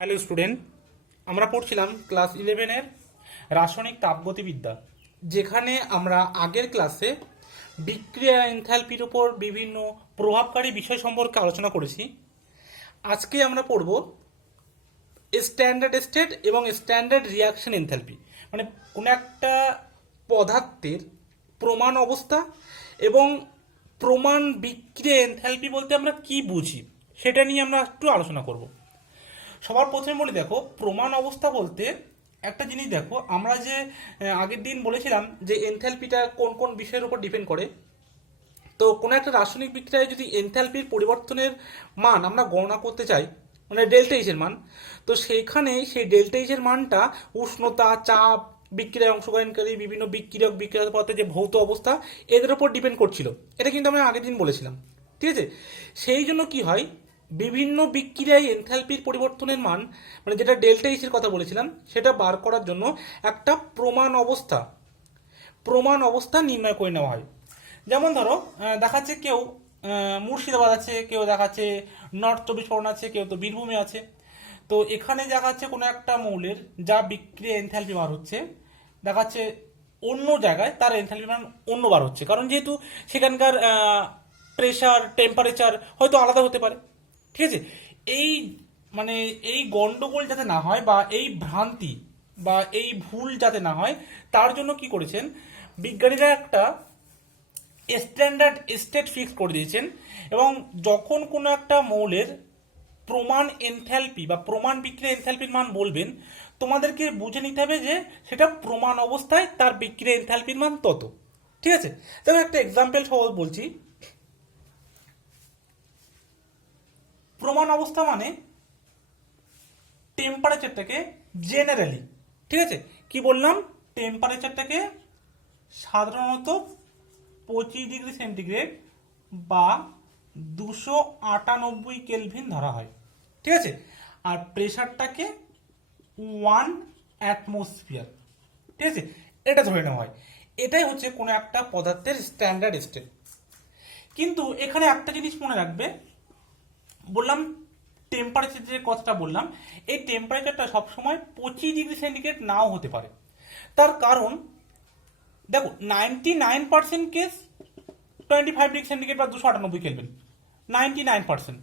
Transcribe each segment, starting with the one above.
Hello student, আমরা পড়ছিলাম class 11-এর রাসায়নিক তাপগতিবিদ্যা, যেখানে আমরা আগের ক্লাসে বিক্রিয়া এনথালপির উপর বিভিন্ন প্রভাবকারী বিষয় সম্পর্কে আলোচনা করেছি। আজকে আমরা পড়ব স্ট্যান্ডার্ড স্টেট এবং স্ট্যান্ডার্ড রিয়াকশন এনথালপি, মানে কোনো একটা পদার্থের প্রমাণ অবস্থা এবং প্রমাণ বিক্রিয়া এনথালপি বলতে আমরা কি বুঝি সেটা নিয়ে আমরা একটু আলোচনা করব। সবার প্রথমে বলি, দেখো প্রমাণ অবস্থা বলতে একটা জিনিস দেখো, আমরা যে আগের দিন বলেছিলাম যে এনথ্যালপিটা কোন কোন বিষয়ের উপর ডিপেন্ড করে। তো কোনো একটা রাসায়নিক বিক্রিয়ায় যদি এনথ্যালপির পরিবর্তনের মান আমরা গণনা করতে চাই, মানে ডেল্টা এইচ এর মান, তো সেইখানে সেই ডেল্টা এইচ এর মানটা উষ্ণতা, চাপ, বিক্রিয়ায় অংশগ্রহণকারী বিভিন্ন বিক্রিয়ক, বিক্রিয়া পদার্থের যে ভৌত অবস্থা, এদের উপর ডিপেন্ড করছিল। এটা কিন্তু আমরা আগের দিন বলেছিলাম, ঠিক আছে। সেই জন্য কি হয়, বিভিন্ন বিক্রিয়ায় এনথালপির পরিবর্তনের মান, মানে যেটা ডেল্টা এইচ এর কথা বলেছিলাম, সেটা বার করার জন্য একটা প্রমাণ অবস্থা নির্ণয় করে নেওয়া হয়। যেমন ধরো দেখাচ্ছে কেউ মুর্শিদাবাদ আছে, কেউ দেখাচ্ছে নর্থ চব্বিশ পরগনা আছে, কেউ তো বীরভূমে আছে। তো এখানে দেখাচ্ছে কোনো একটা মৌলের যা বিক্রিয়া এনথালপি বার হচ্ছে, দেখাচ্ছে অন্য জায়গায় তার এনথালপি মান অন্য বার হচ্ছে, কারণ যেহেতু সেখানকার প্রেশার, টেম্পারেচার হয়তো আলাদা হতে পারে, ঠিক আছে। এই মানে এই গন্ডগোল যাতে না হয়, বা এই ভ্রান্তি বা এই ভুল যাতে না হয়, তার জন্য কি করেছেন বিজ্ঞানীরা, একটা স্ট্যান্ডার্ড স্টেট ফিক্স করে দিয়েছেন। এবং যখন কোনো একটা মৌলের প্রমাণ এনথ্যালপি বা প্রমাণ বিক্রিয়া এনথ্যালপির মান বলবেন, তোমাদেরকে বুঝে নিতে হবে যে সেটা প্রমাণ অবস্থায় তার বিক্রিয়া এনথ্যালপির মান তত, ঠিক আছে। তবে একটা এক্সাম্পল সহ বলছি। প্রমাণ অবস্থা মানে টেম্পারেচারটাকে জেনারেলি, ঠিক আছে, কি বললাম, টেম্পারেচারটাকে সাধারণত 25 ডিগ্রি সেন্টিগ্রেড বা 298 কেলভিন ধরা হয়, ঠিক আছে। আর প্রেশারটাকে 1 অ্যাটমসফিয়ার, ঠিক আছে, এটা ধরে নেওয়া হয়। এটাই হচ্ছে কোনো একটা পদার্থের স্ট্যান্ডার্ড স্টেট। কিন্তু এখানে একটা জিনিস মনে রাখবে, বললাম টেম্পারেচার যে কথাটা বললাম, এই টেম্পারেচারটা সবসময় 25 ডিগ্রি সেন্টিগ্রেড নাও হতে পারে। তার কারণ দেখো, 99% কেস 25 ডিগ্রি সেন্টিগ্রেড বা 298 কেলভিন, 99%।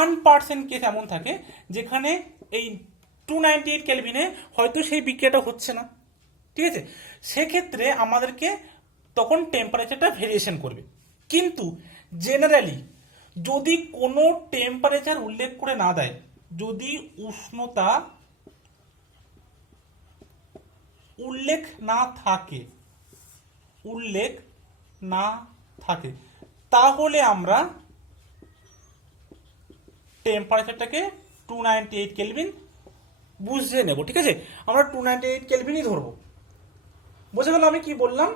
1% কেস এমন থাকে যেখানে এই 298 কেলভিনে হয়তো সেই বিক্রিয়াটা হচ্ছে না, ঠিক আছে। সেক্ষেত্রে আমাদেরকে তখন টেম্পারেচারটা ভেরিয়েশন করবে। কিন্তু জেনারেলি যদি কোনো টেম্পারেচার উল্লেখ করে না দেয়, যদি উষ্ণতা উল্লেখ না থাকে, তাহলে আমরা টেম্পারেচারটাকে 298 কেলভিন বুঝে নেব, ঠিক আছে। আমরা 298 কেলভিনই ধরবো। বোঝা গেল আমি কি বললাম?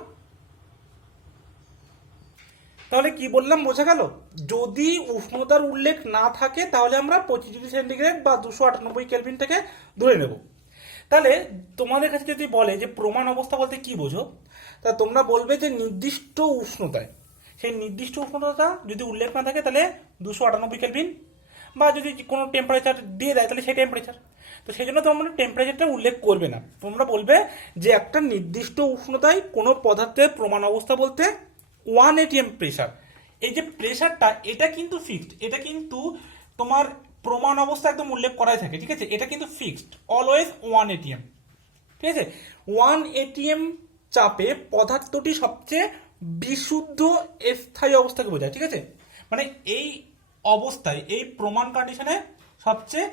তাহলে কি বললাম বোঝা গেল? যদি উষ্ণতার উল্লেখ না থাকে তাহলে আমরা 25 ডিগ্রি সেন্টিগ্রেড বা 298 কেলভিনটাকে ধরে নেব। তাহলে তোমাদের কাছে যদি বলে যে প্রমাণ অবস্থা বলতে কি বোঝো, তা তোমরা বলবে যে নির্দিষ্ট উষ্ণতায়, সেই নির্দিষ্ট উষ্ণতা যদি উল্লেখ না থাকে তাহলে 298 কেলভিন, বা যদি কোনো টেম্পারেচার দিয়ে দেয় তাহলে সেই টেম্পারেচার। তো সেই জন্য তোমরা টেম্পারেচারটা উল্লেখ করবে না, তোমরা বলবে যে একটা নির্দিষ্ট উষ্ণতায় কোনো পদার্থের প্রমাণ অবস্থা বলতে 1 atm প্রেশার। এই যে প্রেশারটা, এটা কিন্তু ফিক্সড, এটা কিন্তু তোমার প্রমাণ অবস্থা একদম উল্লেখ করাই থাকে, ঠিক আছে। এটা কিন্তু ফিক্সড, অলওয়েজ 1 atm, ঠিক আছে। 1 atm চাপে পদার্থটি সবচেয়ে বিশুদ্ধ স্থায়ী অবস্থাকে বোঝায়, ঠিক আছে। মানে এই অবস্থায়, এই প্রমাণ কন্ডিশনে সবচেয়ে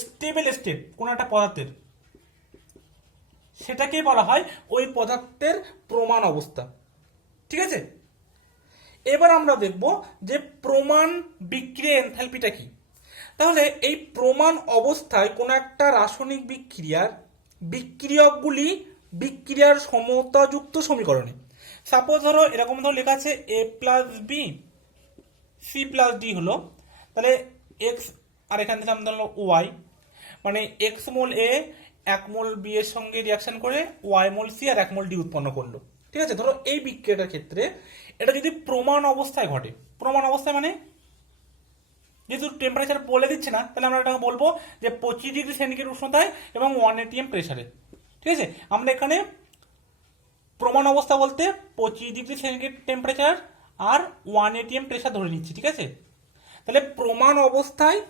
স্টেবল স্টেট কোন একটা পদার্থের, সেটাকেই বলা হয় ওই পদার্থের প্রমাণ অবস্থা, ঠিক আছে। এবার আমরা দেখব যে প্রমাণ বিক্রিয়া এনথালপিটা কি। তাহলে এই প্রমাণ অবস্থায় কোনো একটা রাসায়নিক বিক্রিয়ার বিক্রিয়কগুলি বিক্রিয়ার সমতাযুক্ত সমীকরণে, সাপোজ ধরো এরকম ধরো লেখা আছে A+B C+D হলো, তাহলে এক্স আর এখান থেকে আমরা ওয়াই, মানে এক্স মোল এ 1 মোল বি এর সঙ্গে রিয়াকশন করে ওয়াই মোল সি আর 1 মোল ডি উৎপন্ন করলো, ঠিক আছে। ধরো এই বিক্রিয়াটার ক্ষেত্রে এটা যদি প্রমাণ অবস্থায় ঘটে, প্রমাণ অবস্থায় মানে যেহেতু টেম্পারেচার বলে দিচ্ছে না, তাহলে আমরা এটাকে বলবো যে 25 ডিগ্রি সেন্টিগ্রেড উষ্ণতায় এবং 1 atm প্রেসারে। ঠিক আছে, আমরা এখানে প্রমাণ অবস্থা বলতে 25 ডিগ্রি সেন্টিগ্রেড টেম্পারেচার আর 1 atm প্রেসার ধরে নিচ্ছি। ঠিক আছে, তাহলে প্রমাণ অবস্থায়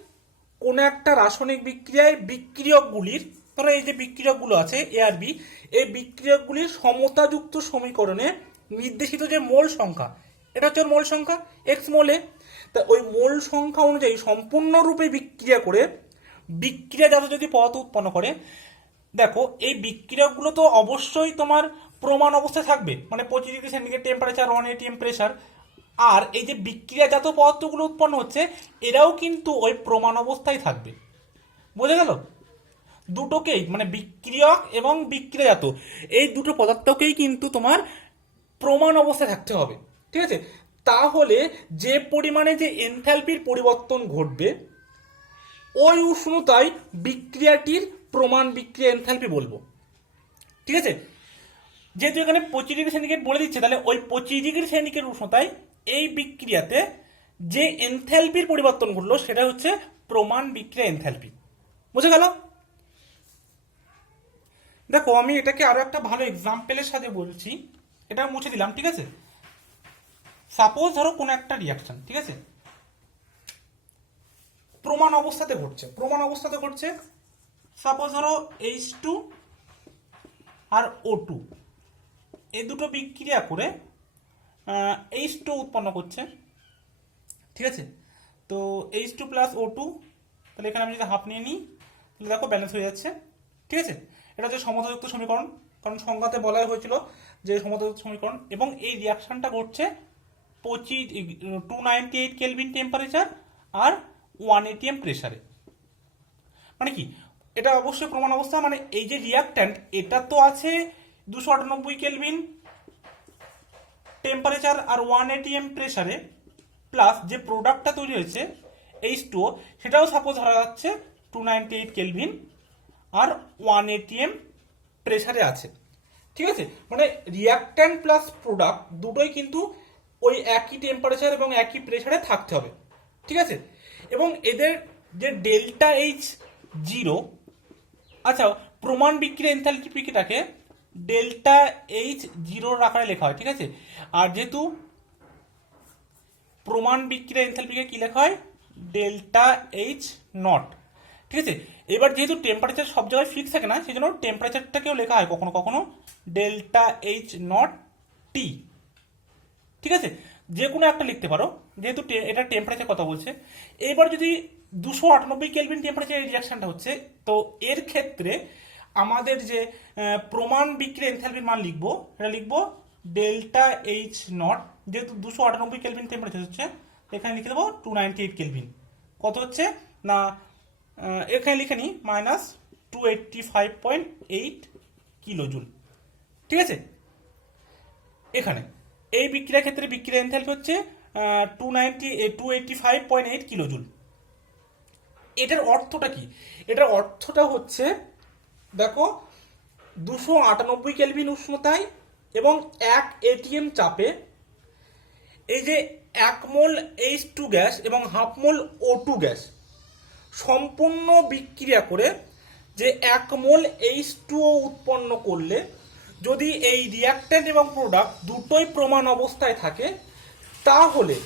কোনো একটা রাসায়নিক বিক্রিয়ায় বিক্রিয়কগুলির, ধরো এই যে বিক্রিয়কগুলো আছে এ আর বি, এই বিক্রিয়কগুলির সমতাযুক্ত সমীকরণে নির্দেশিত যে মোল সংখ্যা, এটা হচ্ছে মোল সংখ্যা এক্স মোলে, তা ওই মোল সংখ্যা অনুযায়ী সম্পূর্ণরূপে বিক্রিয়া করে বিক্রিয়াজাত যদি পদার্থ উৎপন্ন করে, দেখো এই বিক্রিয়কগুলো তো অবশ্যই তোমার প্রমাণ অবস্থায় থাকবে, মানে 25 degree centigrade temperature 1 atm pressure, আর এই যে বিক্রিয়াজাত পদার্থগুলো উৎপন্ন হচ্ছে এরাও কিন্তু ওই প্রমাণ অবস্থায় থাকবে। বোঝা গেল? দুটোকেই, মানে বিক্রিয়ক এবং বিক্রিয়াজাত এই দুটো পদার্থকেই কিন্তু তোমার প্রমাণ অবস্থায় থাকতে হবে। ঠিক আছে, তাহলে যে পরিমাণে যে এনথালপির পরিবর্তন ঘটবে ওই উষ্ণতায় বিক্রিয়াটির প্রমাণ বিক্রিয়া এনথালপি বলবো। ঠিক আছে, যেহেতু এখানে 25 ডিগ্রি সেন্টিগ্রেড বলে দিচ্ছে, তাহলে ওই 25 ডিগ্রি সেন্টিগ্রেড উষ্ণতায় এই বিক্রিয়াতে যে এনথালপির পরিবর্তন ঘটলো সেটা হচ্ছে প্রমাণ বিক্রিয়া এনথালপি। বুঝে গেল? দেখো আমি এটাকে আরো একটা ভালো এক্সাম্পলের সাথে বলছি, এটা মুছে দিলাম। ঠিক আছে, সাপোজ ধরো কোনো একটা রিয়াকশন, ঠিক আছে, প্রমাণ অবস্থাতে ঘটছে, সাপোজ ধরো H2 আর O2 এই দুটো বিক্রিয়া করে H2 উৎপন্ন করছে। ঠিক আছে, তো H2 প্লাস O2, তাহলে এখানে আমি যদি হাফ নিয়ে নিই তাহলে দেখো ব্যালেন্স হয়ে যাচ্ছে। ঠিক আছে, এটা হচ্ছে সমতাযুক্ত সমীকরণ, কারণ সংজ্ঞাতে বলাই হয়েছিল যে সমতাযুক্ত সমীকরণ, এবং এই রিয়াকশনটা ঘটছে 298 কেলভিন টেম্পারেচার আর 1 atm প্রেসারে। মানে কি, এটা অবশ্যই প্রমাণ অবস্থা, মানে এই যে রিয়াক্ট্যান্ট এটা তো আছে 298 কেলভিন টেম্পারেচার আর 1 atm প্রেসারে, প্লাস যে প্রোডাক্টটা তৈরি হয়েছে H2O সেটাও সাপোজ ধরা যাচ্ছে 298 কেলভিন আর 1 atm প্রেসারে আছে। ঠিক আছে, মানে রিয়াক্ট্যান্ট প্লাস প্রোডাক্ট দুটোই কিন্তু ওই একই টেম্পারেচার এবং একই প্রেসারে থাকতে হবে। ঠিক আছে, এবং এদের যে ডেল্টা এইচ জিরো, আচ্ছা প্রমাণ বিক্রিয়া এনথালপিটাকে ডেল্টা এইচ জিরোর আকারে লেখা হয়। ঠিক আছে, আর যেহেতু প্রমাণ বিক্রিয়া এনথালপিকে কি লেখা হয়, ডেল্টা এইচ নট। ঠিক আছে, এবার যেহেতু টেম্পারেচার সব জায়গায় ফিক্স থাকে না, সেই জন্য টেম্পারেচারটাকেও লেখা হয় কখনো কখনো ডেল্টা এইচ নট টি। ঠিক আছে, যে কোনো একটা লিখতে পারো, যেহেতু এটা টেম্পারেচার কথা বলছে। এবার যদি 298 কেলভিন টেম্পারেচার রিয়াকশনটা হচ্ছে, তো এর ক্ষেত্রে আমাদের যে প্রমাণ বিক্রিয়া এনথালপির মান লিখবো, এটা লিখবো ডেল্টা এইচ নট, যেহেতু 298 কেলভিন টেম্পারেচার হচ্ছে এখানে লিখে দেবো 298 কেলভিন। কত হচ্ছে না, এখানে লিখে নিই মাইনাস 285.8 কিলোজুল। ঠিক আছে, এখানে এই বিক্রিয়ার ক্ষেত্রে বিক্রিয়া এনথালপি হচ্ছে 285.8 কিলোজুল। এটার অর্থটা কি? এটার অর্থটা হচ্ছে দেখো 298 কেলভিন উষ্ণতায় এবং 1 atm চাপে এই যে 1 মোল H2 গ্যাস এবং হাফ মোল O2 গ্যাস সম্পূর্ণ বিক্রিয়া করে যে 1 মোল H2O উৎপন্ন করলে যদি এই রিয়াক্ট্যান্ট এবং প্রোডাক্ট দুটোই প্রমাণ অবস্থায় থাকে, তাহলে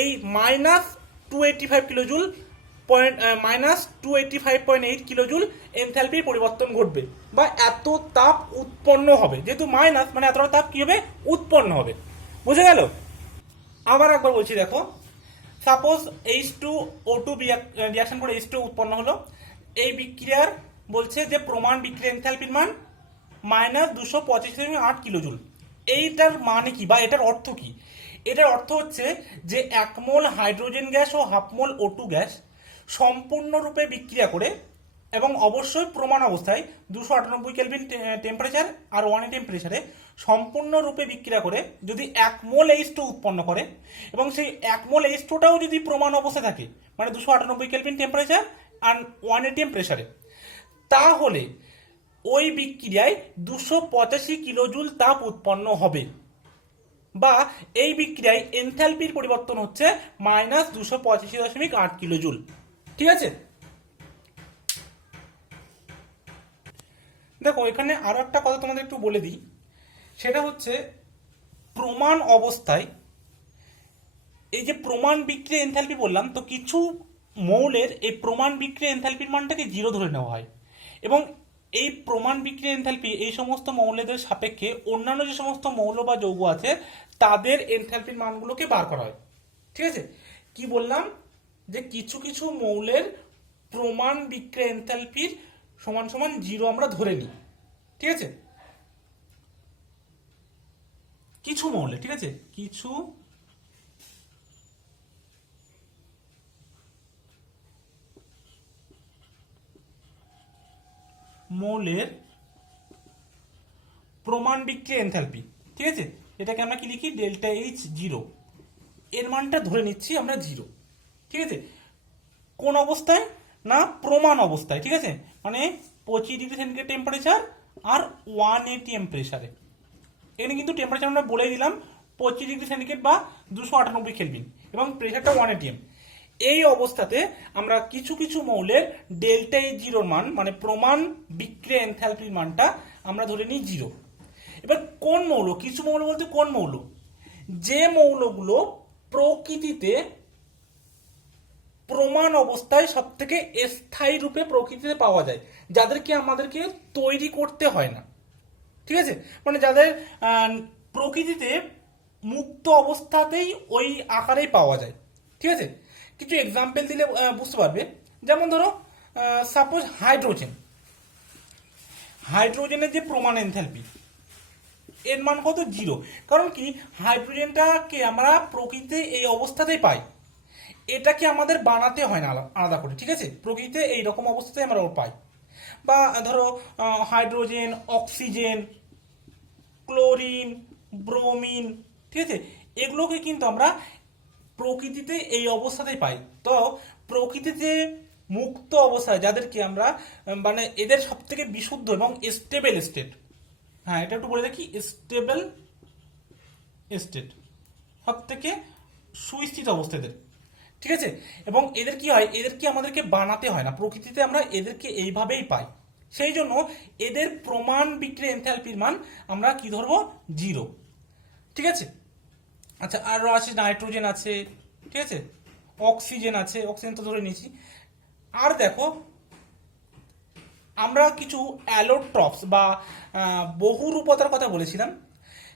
এই মাইনাস 285 কিলোজুল মাইনাস 285.8 কিলোজুল এনথালপির পরিবর্তন ঘটবে, বা এত তাপ উৎপন্ন হবে। যেহেতু মাইনাস মানে এতটা তাপ কি হবে, উৎপন্ন হবে। বুঝে গেল? আবার একবার বলছি, দেখো সাপোজ H2O2 রিয়াকশন করে H2 উৎপন্ন হলো, এই বিক্রিয়ার বলছে যে প্রমাণ বিক্রিয়া এনথালপির মান মাইনাস 285.8 কিলোজুল। এইটার মানে কি, বা এটার অর্থ কি? এটার অর্থ হচ্ছে যে 1 মোল হাইড্রোজেন গ্যাস ও হাফ মোল O2 গ্যাস সম্পূর্ণরূপে বিক্রিয়া করে, এবং অবশ্যই প্রমাণ অবস্থায় 298 কেলভিন টেম্পারেচার আর 1 atm প্রেসারে সম্পূর্ণরূপে বিক্রিয়া করে যদি 1 মোল H2 উৎপন্ন করে, এবং সেই 1 মোল H2টাও যদি প্রমাণ অবস্থায় থাকে, মানে 298 কেলভিন টেম্পারেচার আর 1 atm প্রেসারে, তাহলে ওই বিক্রিয়ায় 285 কিলোজুল তাপ উৎপন্ন হবে। বা এই বিক্রিয়ায় এনথালপির পরিবর্তন হচ্ছে -285.8 কিলো জুল। ঠিক আছে, দেখো এখানে আরো একটা কথা তোমাদের একটু বলে দিই, সেটা হচ্ছে প্রমাণ অবস্থায় এই যে প্রমাণ বিক্রিয়া এনথালপি বললাম, তো কিছু মৌলের এই প্রমাণ বিক্রিয়া এনথালপির মানটাকে 0 ধরে নেওয়া হয় এবং এই প্রমাণ বিক্রিয়া এনথালপি এই সমস্ত মৌলদের সাপেক্ষে অন্যান্য যে সমস্ত মৌল বা যৌগ আছে তাদের এনথালপির মানগুলোকে বার করা হয়। ঠিক আছে, কি বললাম যে কিছু কিছু মৌলের প্রমাণ বিক্রিয়া এনথালপির সমান সমান 0 আমরা ধরে নিই। ঠিক আছে, কিছু মৌলে, ঠিক আছে, কিছু মৌলের প্রমাণ বিক্রিয়া এনথালপি, ঠিক আছে, এটাকে আমরা কি লিখি ডেল্টা এইচ 0, এর মানটা ধরে নিচ্ছি আমরা 0। ঠিক আছে, কোন অবস্থায় না প্রমাণ অবস্থায়, ঠিক আছে, মানে 25 ডিগ্রি সেন্টিগ্রেড টেম্পারেচার আর 1 atm প্রেসারে। এখানে কিন্তু টেম্পারেচার আমরা বলেই দিলাম 25 ডিগ্রি সেন্টিগ্রেড বা 298 কেলভিন এবং প্রেসারটা 1 atm। এই অবস্থাতে আমরা কিছু কিছু মৌলের ডেল্টা এইচ 0 মান মানে প্রমাণ বিক্রিয়া এনথালপির মানটা আমরা ধরে নিই 0। এবার কোন মৌল, কিছু মৌল বলতে কোন মৌল, যে মৌলগুলো প্রকৃতিতে প্রমাণ অবস্থায় সব থেকে স্থায়ী রূপে প্রকৃতিতে পাওয়া যায়, যাদেরকে আমাদেরকে তৈরি করতে হয় না। ঠিক আছে, মানে যাদের প্রকৃতিতে মুক্ত অবস্থাতেই ওই আকারেই পাওয়া যায়। ঠিক আছে, কিছু এক্সাম্পল দিলে বুঝতে পারবে। যেমন ধরো সাপোজ হাইড্রোজেন, হাইড্রোজেনের যে প্রমাণ এনথালপি এর মান কত 0, কারণ কি হাইড্রোজেনটাকে আমরা প্রকৃতিতে এই অবস্থাতেই পাই, এটাকে আমাদের বানাতে হয় না আলাদা করে। ঠিক আছে, প্রকৃতিতে এইরকম অবস্থাতে আমরা পাই। বা ধরো হাইড্রোজেন, অক্সিজেন, ক্লোরিন, ব্রোমিন, ঠিক আছে, এগুলোকে কিন্তু আমরা প্রকৃতিতে এই অবস্থাতেই পাই। তো প্রকৃতিতে মুক্ত অবস্থায় যাদেরকে আমরা মানে এদের সব থেকে বিশুদ্ধ এবং স্টেবল স্টেট, হ্যাঁ এটা একটু বলে দেখি, স্টেবল স্টেট সব থেকে সুস্থিত অবস্থা এদের। ঠিক আছে, এবং এদের কি হয়, এদেরকে আমাদেরকে বানাতে হয় না, প্রকৃতিতে আমরা এদেরকে এইভাবেই পাই। সেই জন্য এদের প্রমাণ বিক্রিয়া এনথালপির মান আমরা কি ধরবো 0। ঠিক আছে, আচ্ছা আরো আছে নাইট্রোজেন আছে, ঠিক আছে, অক্সিজেন আছে, অক্সিজেন তো ধরে নিয়েছি। আর দেখো আমরা কিছু অ্যালোট্রপস বা বহুরূপতার কথা বলেছিলাম,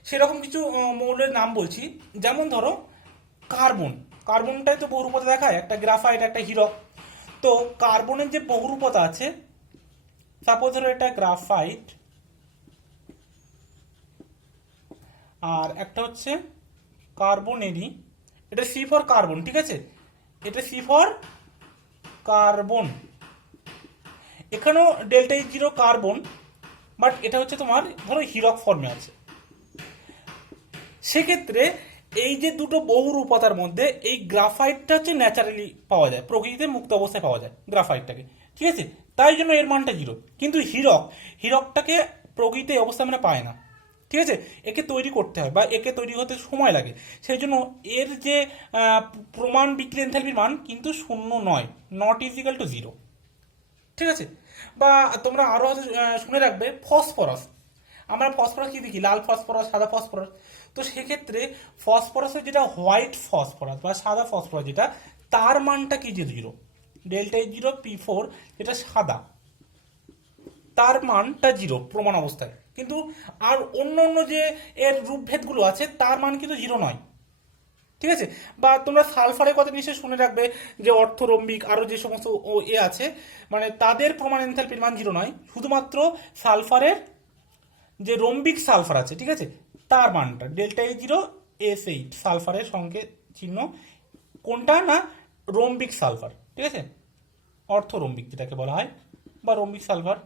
সেরকম কিছু মৌলের নাম বলছি। যেমন ধরো কার্বন, কার্বনটাই তো বহুরূপতা দেখায়, একটা গ্রাফাইট একটা হীরক। তো কার্বনের যে বহুরূপতা আছে, সাপোজ ধরো এটা গ্রাফাইট আর একটা হচ্ছে কার্বনেরই, এটা সি ফর কার্বন, ঠিক আছে, এটা সি ফর কার্বন, এখানেও ডেল্টা এইচ 0 কার্বন, বাট এটা হচ্ছে তোমার ধরো হীরক ফর্মে আছে। সেক্ষেত্রে এই যে দুটো বহুরূপতার মধ্যে এই গ্রাফাইটটা হচ্ছে ন্যাচারালি পাওয়া যায়, প্রকৃতিতে মুক্ত অবস্থায় পাওয়া যায় গ্রাফাইটটাকে। ঠিক আছে, তাই জন্য এর মানটা 0। কিন্তু হীরক, হীরকটাকে প্রকৃতিতে এই অবস্থায় আমরা পাই না। ঠিক আছে, একে তৈরি করতে হয় বা একে তৈরি হতে সময় লাগে, সেই জন্য এর যে প্রমাণ বিক্রিয়া এনথালপির মান কিন্তু 0 নয়, নট ইজিক্যাল টু 0। ঠিক আছে, বা তোমরা আরো হয়তো শুনে রাখবে ফসফরাস, আমরা ফসফরাস কি দেখি, লাল ফসফরাস, সাদা ফসফরাস। তো সেক্ষেত্রে ফসফরাসের যেটা হোয়াইট ফসফরাস বা সাদা ফসফরাস যেটা, তার মানটা কি 0, ডেল্টা এইচ 0 P4, যেটা সাদা, তার মানটা 0 প্রমাণ অবস্থায়। কিন্তু আর অন্য অন্য যে এর রূপভেদগুলো আছে তার মান কিন্তু 0 নয়। ঠিক আছে, বা তোমরা সালফারের কথা নিশ্চয়ই শুনে রাখবে, যে অর্থরম্বিক আরো যে সমস্ত আছে, মানে তাদের প্রমাণ এনথালপির মান 0 নয়, শুধুমাত্র সালফারের যে রম্বিক সালফার আছে, ঠিক আছে, তার মানটা ডেল্টা এইচ 0 S8, সালফারের সঙ্গে চিহ্ন, কোনটা না রম্বিক সালফার, ঠিক আছে, অর্থরম্বিক যেটাকে বলা হয় বা রম্বিক সালফার,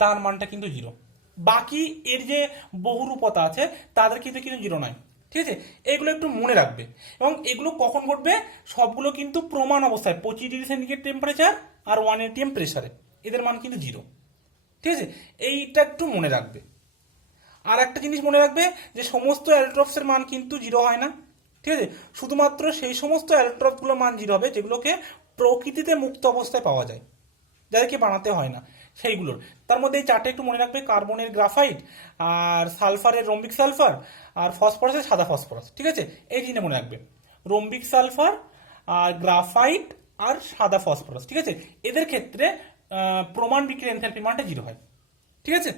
তার মানটা কিন্তু 0। বাকি এর যে বহুরূপতা আছে তাদের কিন্তু 0 নয়। ঠিক আছে, এগুলো একটু মনে রাখবে। এবং এগুলো কখন ঘটবে, সবগুলো কিন্তু প্রমাণ অবস্থায় 25 ডিগ্রি সেন্টিগ্রেড টেম্পারেচার আর 1 atm প্রেসারে, এদের মান কিন্তু 0। ঠিক আছে, এইটা একটু মনে রাখবে। আর একটা জিনিস মনে রাখবে যে সমস্ত অ্যালট্রপসের মান কিন্তু 0 হয় না, ঠিক আছে? শুধুমাত্র সেই সমস্ত অ্যালট্রপগুলোর মান 0 হবে যেগুলোকে প্রকৃতিতে মুক্ত অবস্থায় পাওয়া যায়, যাদেরকে বানাতে হয় না সেইগুলোর। তার মধ্যে এই চারটে একটু মনে রাখবে: কার্বনের গ্রাফাইট, আর সালফারের রম্বিক সালফার, আর ফসফরাসের সাদা ফসফরাস, ঠিক আছে? এই জিনিসটা মনে রাখবে, রম্বিক সালফার আর গ্রাফাইট আর সাদা ফসফরাস, ঠিক আছে? এদের ক্ষেত্রে প্রমাণ বিক্রিয়ার এনথালপি মানটা 0 হয়, ঠিক আছে?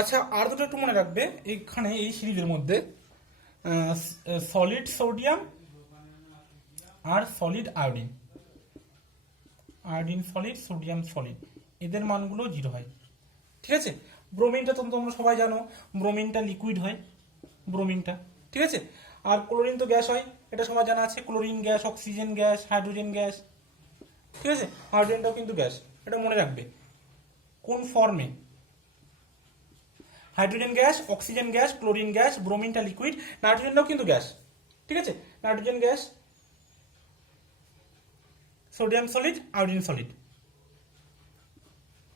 আচ্ছা, আর দুটো একটু মনে রাখবে এখানে এই সিরিজের মধ্যে, সলিড সোডিয়াম আর solid iodine, iodine solid, sodium solid, এদের মানগুলো 0 হয়, ঠিক আছে? ব্রোমিনটা তো তোমরা সবাই জানো, ব্রোমিনটা লিকুইড হয়, ব্রোমিনটা, ঠিক আছে? আর ক্লোরিন তো গ্যাস হয়, এটা সবাই জানা আছে, chlorine gas, oxygen gas, hydrogen gas, ঠিক আছে? হাইড্রোজেনটাও কিন্তু গ্যাস, এটা মনে রাখবে কোন ফর্মে: hydrogen gas, oxygen gas, chlorine gas, ব্রোমিনটা লিকুইড, নাইট্রোজেনটাও কিন্তু গ্যাস, ঠিক আছে? Nitrogen gas, sodium solid, iodine solid,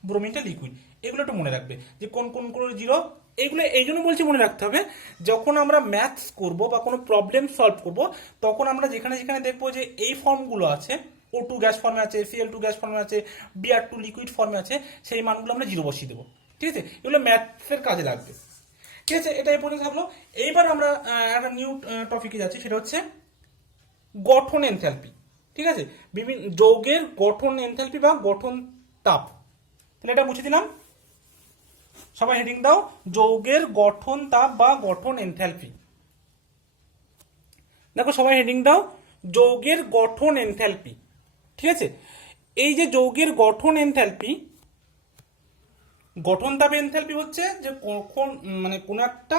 ব্রোমিনটা লিকুইড। এগুলো একটু মনে রাখবে যে কোন কোনগুলো 0। এইগুলো এই জন্য বলছি মনে রাখতে হবে, যখন আমরা ম্যাথস করব বা কোনো প্রবলেম সলভ করব, তখন আমরা যেখানে যেখানে দেখবো যে এই ফর্মগুলো আছে, O2 গ্যাস ফর্মে আছে, Cl2 গ্যাস ফর্মে আছে, Br2 লিকুইড ফর্মে আছে, সেই মানগুলো আমরা 0 বসিয়ে দেবো, ঠিক আছে? এগুলো ম্যাথসের কাজে লাগবে, ঠিক আছে? এটা এই পর্যন্ত থাকলো। এইবার আমরা একটা নিউ টপিকে যাচ্ছি, সেটা হচ্ছে গঠন এনথালপি, ঠিক আছে? বিভিন্ন যৌগের গঠন এনথালপি বা গঠন তাপ। তাহলে এটা মুছে দিলাম, সবাই হেডিং দাও, যৌগের গঠন তাপ বা গঠন এনথালপি। দেখো সবাই হেডিং দাও, যৌগের গঠন এনথালপি, ঠিক আছে? এই যে যৌগের গঠন এনথালপি, গঠন তাপ এনথালপি হচ্ছে যে কখন মানে কোন একটা,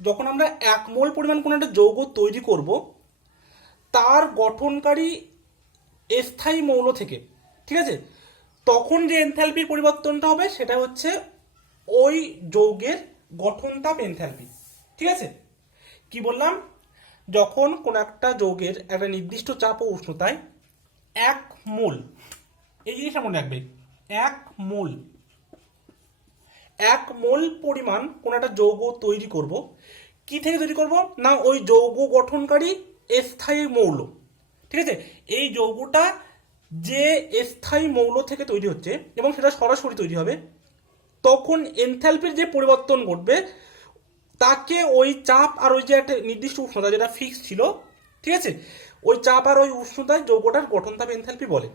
যখন আমরা 1 মোল পরিমাণ কোন একটা যৌগ তৈরি করব, তার গঠনকারী স্থায়ী মৌল থেকে, ঠিক আছে, তখন যে এনথালপির পরিবর্তনটা হবে সেটা হচ্ছে ওই যৌগের গঠন তাপ এনথালপি, ঠিক আছে? কি বললাম? যখন কোন একটা যৌগের একটা নির্দিষ্ট চাপ ও উষ্ণতায় 1 মোল, এই জিনিসটা মনে রাখবে, 1 মোল, 1 মোল পরিমাণ কোন একটা যৌগ তৈরি করব। কি থেকে তৈরি করব না, ওই যৌগ গঠনকারী স্থায়ী মৌল, ঠিক আছে? এই যৌগটা যে স্থায়ী মৌল থেকে তৈরি হচ্ছে এবং সেটা সরাসরি তৈরি হবে, তখন এনথালপির যে পরিবর্তন ঘটবে তাকে ওই চাপ আর ওই যে একটা নির্দিষ্ট উষ্ণতা যেটা ফিক্স ছিল, ঠিক আছে, ওই চাপ আর ওই উষ্ণতায় যৌগটার গঠন তাপ এনথালপি বলে,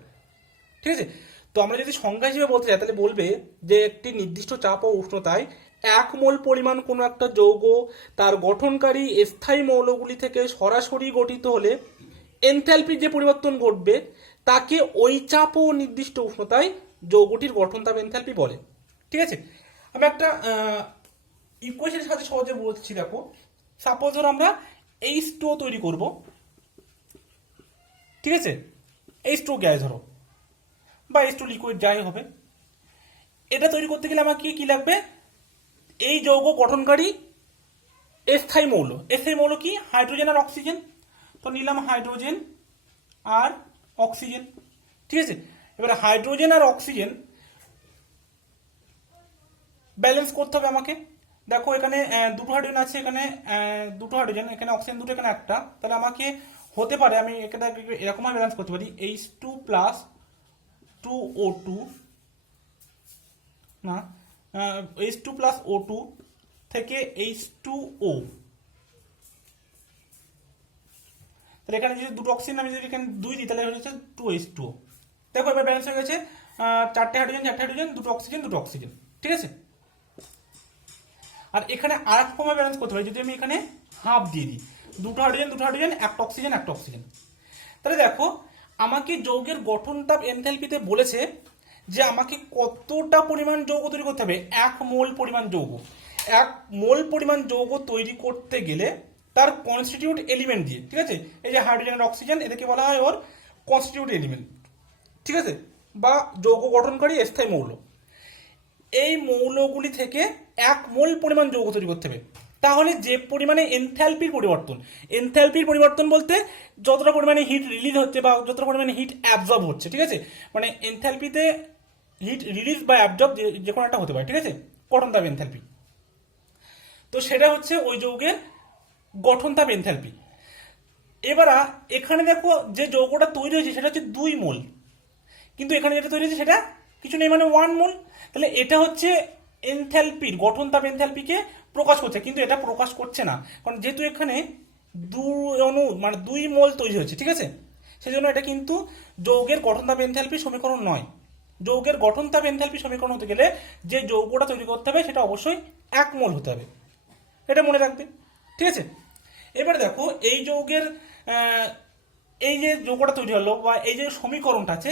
ঠিক আছে? তো আমরা যদি সংজ্ঞা হিসেবে বলতে চাই তাহলে বলবে যে একটি নির্দিষ্ট চাপ ও উষ্ণতায় 1 মোল পরিমাণ কোনো একটা যৌগ তার গঠনকারী স্থায়ী মৌলগুলি থেকে সরাসরি গঠিত হলে এনথালপির যে পরিবর্তন ঘটবে তাকে ওই চাপ ও নির্দিষ্ট উষ্ণতায় যৌগটির গঠন তাপ এনথালপি বলে, ঠিক আছে? আমি একটা ইকুয়েশনের সাথে সহজে বলছি, দেখো সাপোজ ধরো আমরা H2O তৈরি করব, ঠিক আছে? H2O গ্যাস ধরো বা H2 লিকুইড যাই হবে, এটা তৈরি করতে গেলে আমাকে কি লাগবে? এই যৌগ গঠনকারী স্থায়ী মৌল। স্থায়ী মৌল কি? হাইড্রোজেন আর অক্সিজেন। তো নিলাম হাইড্রোজেন আর অক্সিজেন, ঠিক আছে? এবারে হাইড্রোজেন আর অক্সিজেন ব্যালেন্স করতে হবে আমাকে। দেখো এখানে দুটো হাইড্রোজেন আছে, এখানে দুটো হাইড্রোজেন, এখানে অক্সিজেন দুটো, এখানে একটা। তাহলে আমাকে হতে পারে আমি এখানে এরকম ব্যালেন্স করতে পারি, H2 প্লাস 2O2, না H2 প্লাস O2 থেকে H2O। তাহলে এখানে যদি দুটো অক্সিজেন আমি যদি এখানে 2 দিই তাহলে হচ্ছে 2H2O। দেখো এবার ব্যালেন্স হয়ে গেছে, 4টে হাইড্রোজেন, 4টে হাইড্রোজেন, দুটো অক্সিজেন, দুটো অক্সিজেন, ঠিক আছে? আর এখানে আর এক ফর্মে ব্যালেন্স করতে পারি, যদি আমি এখানে হাফ দিয়ে দিই, দুটো হাইড্রোজেন, দুটো হাইড্রোজেন, একটা অক্সিজেন, একটা অক্সিজেন। তাহলে দেখো আমাকে যৌগের গঠন তাপ এনথালপিতে বলেছে যে আমাকে কতটা পরিমাণ যৌগ তৈরি করতে হবে, 1 মোল পরিমাণ যৌগ। 1 মোল পরিমাণ যৌগ তৈরি করতে গেলে তার কনস্টিটিউট এলিমেন্ট দিয়ে, ঠিক আছে, এই যে হাইড্রোজেন আর অক্সিজেন, এদেরকে বলা হয় ওর কনস্টিটিউট এলিমেন্ট, ঠিক আছে, বা যৌগ গঠনকারী স্থায়ী মৌল। এই মৌলগুলি থেকে 1 মোল পরিমাণ যৌগ তৈরি করতে হবে। তাহলে যে পরিমাণে এনথালপির পরিবর্তন বলতে যতটা পরিমাণে হিট রিলিজ হচ্ছে বা যতটা পরিমাণে হিট অ্যাবজর্ব হচ্ছে, ঠিক আছে, মানে এনথালপিতে হিট রিলিজ বা অ্যাবজর্ব যে কোনো একটা হতে পারে, ঠিক আছে, গঠন তাপ এনথ্যালপি। তো সেটা হচ্ছে ওই যৌগের গঠন তাপ এনথ্যালপি। এবার এখানে দেখো যে যৌগটা তৈরি হয়েছে সেটা হচ্ছে 2 মোল, কিন্তু এখানে যেটা তৈরি হয়েছে সেটা কিছু নেই, মানে 1 মোল। তাহলে এটা হচ্ছে এনথ্যালপির গঠন তাপ এনথ্যালপিকে প্রকাশ করছে, কিন্তু এটা প্রকাশ করছে না, কারণ যেহেতু এখানে 2 মোল তৈরি হয়েছে, ঠিক আছে, সেজন্য এটা কিন্তু যৌগের গঠন তাপ এনথ্যালপি সমীকরণ নয়। যৌগের গঠন তাপ এনথ্যালপি সমীকরণ হতে গেলে যে যৌগটা তৈরি করতে হবে সেটা অবশ্যই 1 মোল হতে হবে, এটা মনে রাখবে, ঠিক আছে। এবারে দেখো এই যৌগের এই যে যৌগটা তৈরি হলো বা এই যে সমীকরণটা আছে,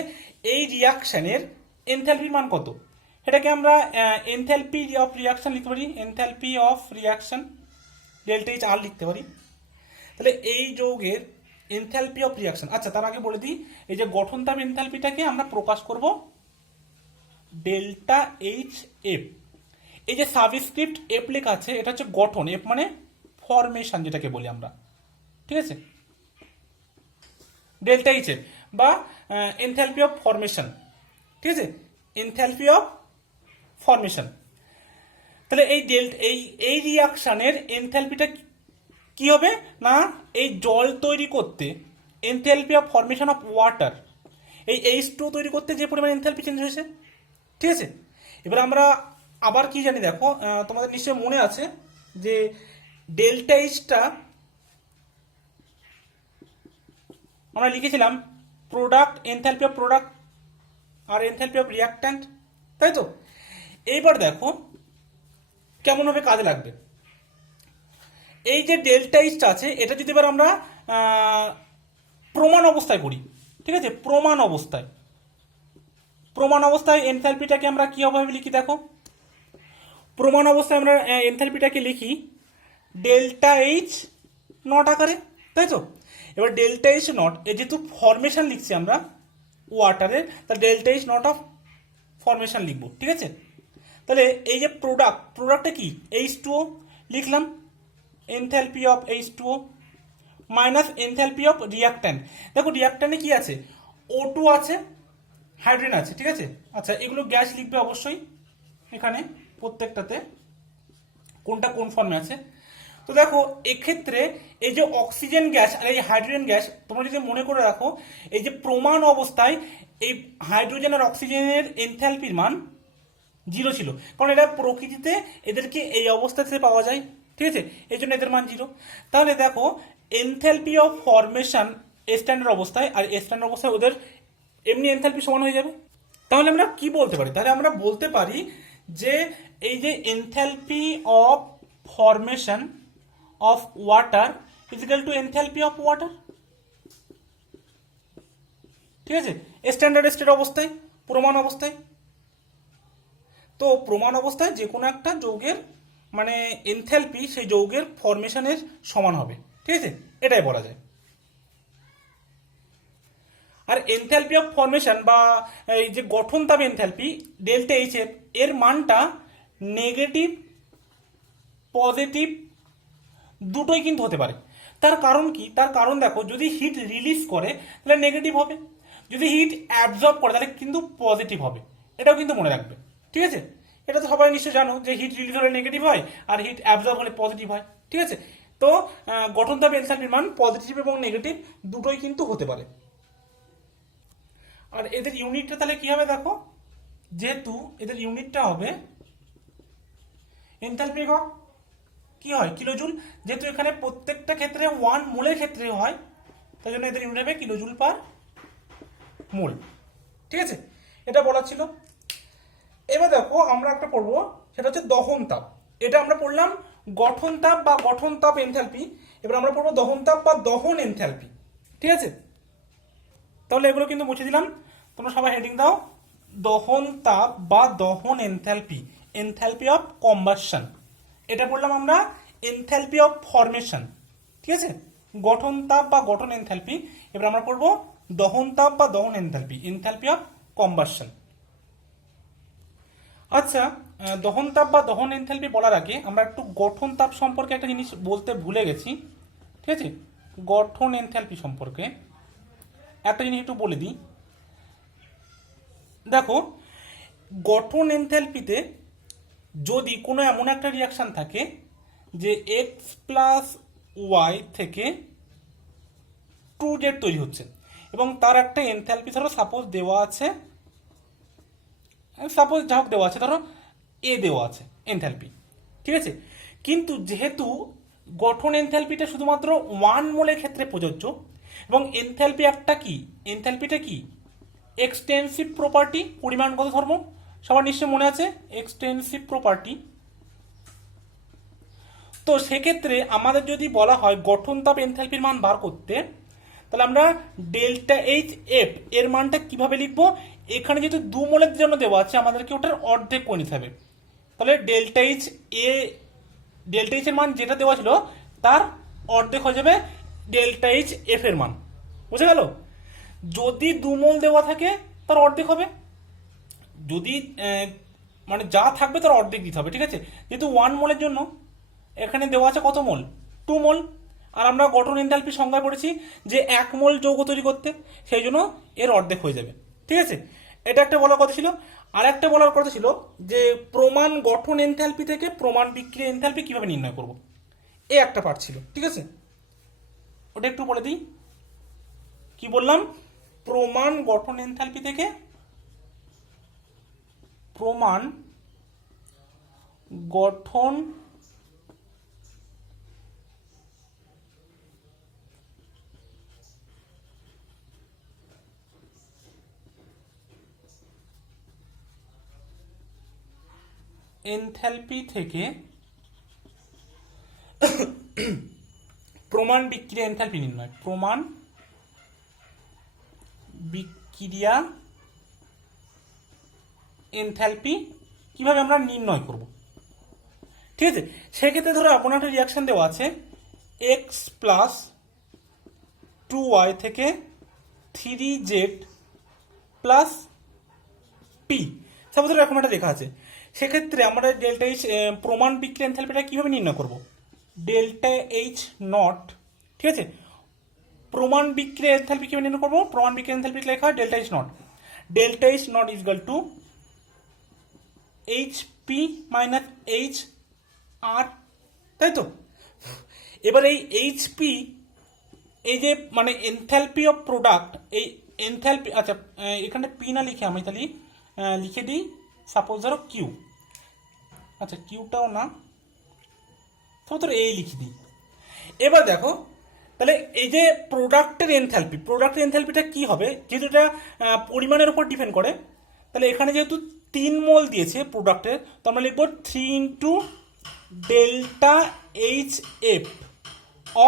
এই রিয়াকশনের এনথ্যালপির মান কত, এটাকে আমরা এনথ্যালপি অফ রিয়াকশন লিখতে পারি, enthalpy of reaction delta H R লিখতে পারি। তাহলে এই যৌগের এনথ্যালপি অফ রিয়াকশন, আচ্ছা তার আগে বলে দিই, এই যে গঠন তাপ এনথ্যালপিটাকে আমরা প্রকাশ করব ডেল্টা এইচ এফ। এই যে সাবস্ক্রিপ্ট এফ লেখা আছে এটা হচ্ছে গঠন, এফ মানে ফরমেশন যেটাকে বলি আমরা, ঠিক আছে, ডেল্টা এইচ এফ বা এনথ্যালপি অফ ফরমেশন, ঠিক আছে, এনথ্যালপি অফ ফরমেশন। তাহলে এই রিয়াকশনের এনথ্যালপিটা কি হবে না, এই জল তৈরি করতে enthalpy of formation of water, এই H2 তৈরি করতে যে পরিমাণ এনথ্যালপি চেঞ্জ হয়েছে, ঠিক আছে। এবার আমরা আবার কি জানি দেখো, তোমাদের নিশ্চয়ই মনে আছে যে ডেল্টা এইচটা আমরা লিখেছিলাম প্রোডাক্ট, এনথ্যালপি অফ প্রোডাক্ট আর এনথ্যালপি অফ রিয়াক্ট্যান্ট, তাই তো। এইবার দেখো কেমন ভাবে কাজে লাগবে। এই যে ডেল্টা এইচটা আছে এটা যদি এবার আমরা প্রমাণ অবস্থায় করি, ঠিক আছে, প্রমাণ অবস্থায় এনথ্যালপিটাকে আমরা কি ভাবে লিখি দেখো, প্রমাণ অবস্থায় আমরা এনথ্যালপিটাকে লিখি ডেল্টা এইচ নট আকারে, তাই তো। এবার ডেল্টা এইচ নট, যেহেতু ফরমেশন লিখছি আমরা ওয়াটারের, তাহলে delta H not of formation লিখবো, ঠিক আছে। তাহলে এই যে প্রোডাক্টটা কি H2O লিখলাম, enthalpy of H2O minus enthalpy of reactant. দেখো রিয়াক্ট্যান্টে কি আছে, O2 আছে, হাইড্রোজেন আছে, ঠিক আছে। আচ্ছা এগুলো গ্যাস লিখবে অবশ্যই এখানে প্রত্যেকটাতে কোনটা কোন ফর্মে আছে। তো দেখো এক্ষেত্রে এই যে অক্সিজেন গ্যাস আর এই হাইড্রোজেন গ্যাস, তোমরা যদি মনে করে রাখো এই যে প্রমাণ অবস্থায় এই হাইড্রোজেন আর অক্সিজেনের এনথ্যালপির মান 0 ছিল, কারণ এটা প্রকৃতিতে এদেরকে এই অবস্থাতে পাওয়া যায়, ঠিক আছে, এই জন্য এদের মান 0। তাহলে দেখো এনথ্যালপি অফ ফরমেশন স্ট্যান্ডার্ড অবস্থায় আর স্ট্যান্ডার্ড অবস্থায় ওদের এমনি এনথ্যালপি সমান হয়ে যাবে। তাহলে আমরা কি বলতে পারি, তাহলে আমরা বলতে পারি যে এই যে enthalpy of formation of water is equal to enthalpy of water, ঠিক আছে, স্ট্যান্ডার্ড স্টেট অবস্থায়, প্রমাণ অবস্থায়। তো প্রমাণ অবস্থায় যে কোনো একটা যৌগের মানে এনথ্যালপি সেই যৌগের ফরমেশনের সমান হবে, ঠিক আছে, এটাই বলা যায়। আর এনথ্যালপি অফ ফরমেশন বা এই যে গঠন তাপ এনথ্যালপি ডেল্টা এইচ এফ এর মানটা নেগেটিভ পজিটিভ দুটোই কিন্তু হতে পারে। তার কারণ কি, তার কারণ দেখো যদি হিট রিলিজ করে তাহলে নেগেটিভ হবে, যদি হিট অ্যাবজর্ব করে তাহলে কিন্তু পজিটিভ হবে, এটাও কিন্তু মনে রাখবে, ঠিক আছে। এটা তো সবাই নিশ্চয় জানো যে হিট রিলিজ হলে নেগেটিভ হয় আর হিট অ্যাবজর্ব হলে পজিটিভ হয়, ঠিক আছে। তো গঠন তাপ এনথ্যালপির মান পজিটিভ এবং নেগেটিভ দুটোই কিন্তু হতে পারে। আর এদের ইউনিটটা তাহলে কি হবে দেখো, যেহেতু এদের ইউনিটটা হবে এনথ্যালপি একক কি হয় কিলোজুল, যেহেতু এখানে প্রত্যেকটা ক্ষেত্রে 1 মোলের ক্ষেত্রে হয় তাই জন্য এদের ইউনিট হবে কিলোজুল পার মোল, ঠিক আছে, এটা বলা ছিল। এবার দেখো আমরা একটা পড়বো সেটা হচ্ছে দহন তাপ, এটা আমরা পড়লাম গঠন তাপ বা গঠন তাপ এনথ্যালপি, এবার আমরা পড়বো দহন তাপ বা দহন এনথ্যালপি, ঠিক আছে। তাহলে এগুলো কিন্তু মুছে দিলাম, তোমরা সবাই হেডিং দাও দহন তাপ বা দহন এনথ্যালপি, এনথ্যালপি অফ কম্বাসন। এটা বললাম আমরা এনথ্যালপি অফ ফরমেশন, ঠিক আছে, গঠন তাপ বা গঠন এনথ্যালপি। এবার আমরা পড়বো দহন তাপ বা দহন এনথ্যালপি, এনথ্যালপি অফ কম্বাসন। আচ্ছা দহন তাপ বা দহন এনথ্যালপি বলার আগে আমরা একটু গঠন তাপ সম্পর্কে একটা জিনিস বলতে ভুলে গেছি, ঠিক আছে। গঠন এনথ্যালপি সম্পর্কে একটা জিনিস একটু বলে দিই। দেখো গঠন এনথ্যালপিতে যদি কোনো এমন একটা রিয়াকশন থাকে যে এক্স প্লাস ওয়াই থেকে 2z তৈরি হচ্ছে এবং তার একটা এনথ্যালপি ধরো সাপোজ দেওয়া আছে, সাপোজ যা হোক দেওয়া আছে, ধরো এ দেওয়া আছে এনথ্যালপি, ঠিক আছে। কিন্তু যেহেতু গঠন এনথ্যালপিটা শুধুমাত্র 1 মোলের ক্ষেত্রে প্রযোজ্য এবং এনথ্যালপি একটা কি, এনথ্যালপিটা কি এক্সটেন্সিভ প্রপার্টি, পরিমাণগত ধর্ম, সবার নিশ্চয় মনে আছে এক্সটেন্সিভ প্রপার্টি। তো সেক্ষেত্রে আমাদের যদি বলা হয় গঠন তাপ এনথ্যালপির মান বার করতে, তাহলে আমরা ডেল্টা এইচ এফ এর মানটা কিভাবে লিখবো, এখানে যেহেতু 2 মোলের জন্য দেওয়া আছে আমাদেরকে ওটার অর্ধেক করে নিতে হবে। তাহলে ডেল্টা এইচ এর মান যেটা দেওয়া ছিল তার অর্ধেক হয়ে যাবে ডেল্টা এইচ এফ এর মান, বুঝে গেল। যদি 2 মোল দেওয়া থাকে তার অর্ধেক হবে, যদি মানে যা থাকবে তার অর্ধেক দিতে হবে, ঠিক আছে। যেহেতু 1 মোলের জন্য এখানে দেওয়া আছে কত মোল, 2 মোল, আর আমরা গঠন এনথালপি সংজ্ঞায় পড়েছি যে 1 মোল যৌগ তৈরি করতে, সেই জন্য এর অর্ধেক হয়ে যাবে, ঠিক আছে। এটা একটা বলার কথা ছিল। আর একটা বলার কথা ছিল যে প্রমাণ গঠন এনথালপি থেকে প্রমাণ বিক্রিয়া এনথালপি কিভাবে নির্ণয় করব, এই একটা পার্ট ছিল, ঠিক আছে। ওটা একটু বলে দিই কি বললাম, প্রমাণ গঠন এনথালপি থেকে প্রমাণ গঠন এনথ্যালপি থেকে প্রমাণ বিক্রিয়া এনথ্যালপি নির্ণয়, প্রমাণ বিক্রিয়া এনথ্যালপি কিভাবে আমরা নির্ণয় করব, ঠিক আছে। সেক্ষেত্রে ধরো আপনার একটা রিয়াকশন দেওয়া আছে এক্স প্লাস 2y থেকে 3z প্লাস পি, সাপোজ এরকম একটা লেখা আছে। সেক্ষেত্রে আমরা ডেল্টা এইচ প্রমাণ বিক্রিয়া এনথ্যালপিটা কিভাবে নির্ণয় করব, ডেল্টা এইচ নট, ঠিক আছে। প্রমাণ বিক্রিয়া এনথ্যালপি কিভাবে নির্ণয় করব, প্রমাণ বিক্রিয়া এনথ্যালপি লেখা হয় delta H naught is equal to H P minus H R, তাই তো। এবার এই এইচ পি, এই যে মানে এনথ্যালপি অফ প্রোডাক্ট, এই এনথ্যালপি, আচ্ছা এখানে পি না লিখে আমি তাহলে লিখে দিই সাপোজ ধরো কিউ, আচ্ছা কিউটাও না, ধরো এই লিখে দিই। এবার দেখো তাহলে এই যে প্রোডাক্টের এনথ্যালপিটা কি হবে, যেহেতু এটা পরিমাণের উপর ডিপেন্ড করে, তাহলে এখানে যেহেতু 3 মোল দিয়েছে প্রোডাক্টের, তো আমরা লিখবো 3 into delta H F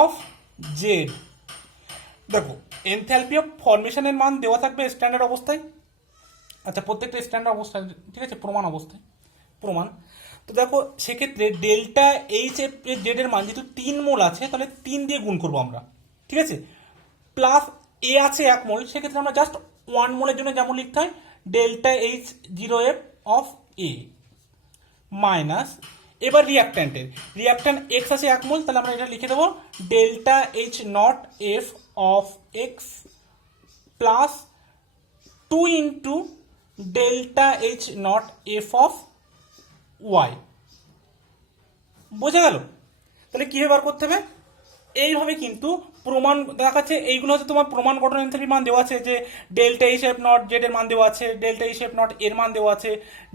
of Z. দেখো এনথ্যালপি অফ ফরমেশনের মান দেওয়া থাকবে স্ট্যান্ডার্ড অবস্থায়, আচ্ছা প্রত্যেকটা স্ট্যান্ডার্ড অবস্থায়, ঠিক আছে, প্রমাণ অবস্থায়, প্রমাণ। তো দেখো সেক্ষেত্রে ডেল্টা এইচ এফ জেড এর মান যেহেতু 3 মোল আছে, তাহলে 3 দিয়ে গুণ করবো আমরা, ঠিক আছে। প্লাস এ আছে 1 মোল, সেক্ষেত্রে আমরা জাস্ট 1 মোলের জন্য যেমন লিখতে হয় delta H 0 F of A minus, এবার রিয়াক্ট্যান্ট এক্স আছে 1 মোল, তাহলে আমরা এটা লিখে দেবো delta H not F of X plus 2 into delta H not F of Y, বোঝা গেল। তাহলে কিভাবে বার করতে হবে, এইভাবে কিন্তু প্রমাণ দেখাচ্ছে। এইগুলো হচ্ছে তোমার প্রমাণ গঠন এনথ্যালপি মান দেওয়া আছে, যে delta H F not Z এর মান দেওয়া আছে, ডেল্টা এইচ এফ নট এর মান দেওয়া আছে,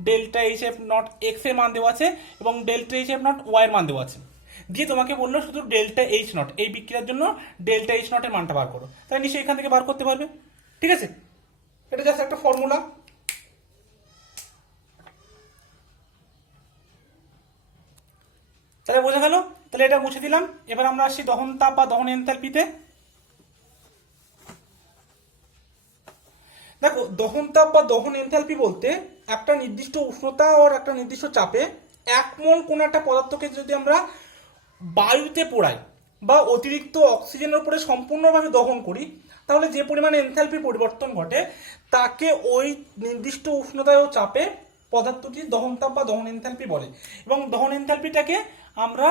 delta H F not X এর মান দেওয়া আছে এবং delta H F not Y এর মান দেওয়া আছে। দিয়ে তোমাকে বললো শুধু ডেল্টা এইচ নট, এই বিক্রিয়ার জন্য ডেল্টা এইচ নট এর মানটা বার করো, তাহলে নিশ্চয়ই এখান থেকে বার করতে পারবে, ঠিক আছে। এটা জাস্ট একটা ফর্মুলা। তাহলে বোঝা গেল, তাহলে এটা মুছে দিলাম। এবার আমরা আসছি দহন তাপ বা দহন এনথ্যালপিতে। দেখো দহন তাপ বা দহন এনথ্যালপি বলতে একটা নির্দিষ্ট উষ্ণতা ও একটা নির্দিষ্ট চাপে 1 মোল কোন একটা পদার্থকে যদি আমরা বায়ুতে পোড়াই বা অতিরিক্ত অক্সিজেনের উপরে সম্পূর্ণভাবে দহন করি, তাহলে যে পরিমাণে এনথ্যালপি পরিবর্তন ঘটে তাকে ওই নির্দিষ্ট উষ্ণতা ও চাপে পদার্থটি দহন তাপ বা দহন এনথ্যালপি বলে। এবং দহন এনথ্যালপিটাকে আমরা